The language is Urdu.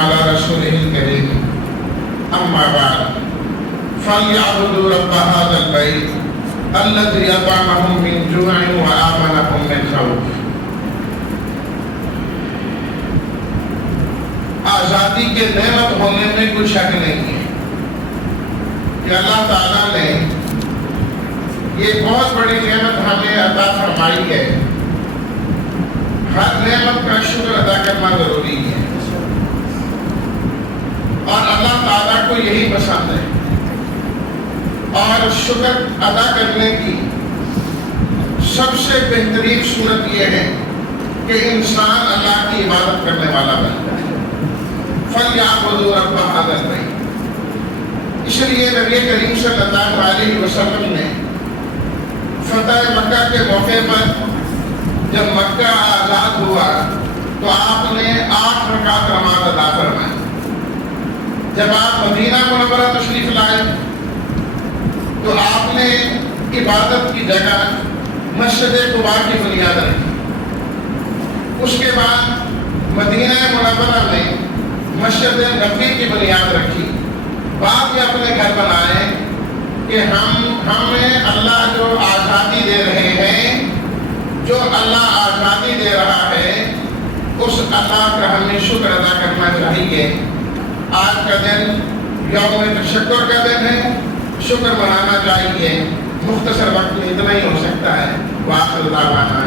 على رسوله الكريم أما بعد فليعبدوا رب هذا البيت الذي أطعمهم من جوع وآمنهم من خوف. آزادی کے نعمت ہونے میں کوئی شک نہیں ہے کہ اللہ تعالیٰ نے یہ بہت بڑی نعمت ہمیں عطا فرمائی ہے. ہر نعمت کا شکر ادا کرنا ضروری ہے اور اللہ تعالیٰ کو یہی پسند ہے. اور شکر ادا کرنے کی سب سے بہترین صورت یہ ہے کہ انسان اللہ کی عبادت کرنے والا بن جائے. فَلْيَعْبُدُوا رَبَّ هَذَا الْبَيْتِ. اس لیے نبی کریم صلی اللہ علیہ وسلم نے فتح مکہ کے موقع پر جب مکہ آزاد ہوا تو آپ نے 8 رکعت نماز ادا فرمائی. جب آپ مدینہ منورہ تشریف لائے تو آپ نے عبادت کی جگہ مسجد قباء کی بنیاد رکھی. اس کے بعد مدینہ منورہ میں مسجد نبوی کی بنیاد رکھی. بعد میں اپنے گھر بنائے کہ ہمیں اللہ جو آزادی دے رہے ہیں، جو اللہ آزادی دے رہا ہے، اس اللہ کا ہمیں شکر ادا کرنا چاہیے. آج کا دن یوم تشکر کا دن ہے، شکر منانا چاہیے. مختصر وقت میں اتنا ہی ہو سکتا ہے. وآخر دعوانا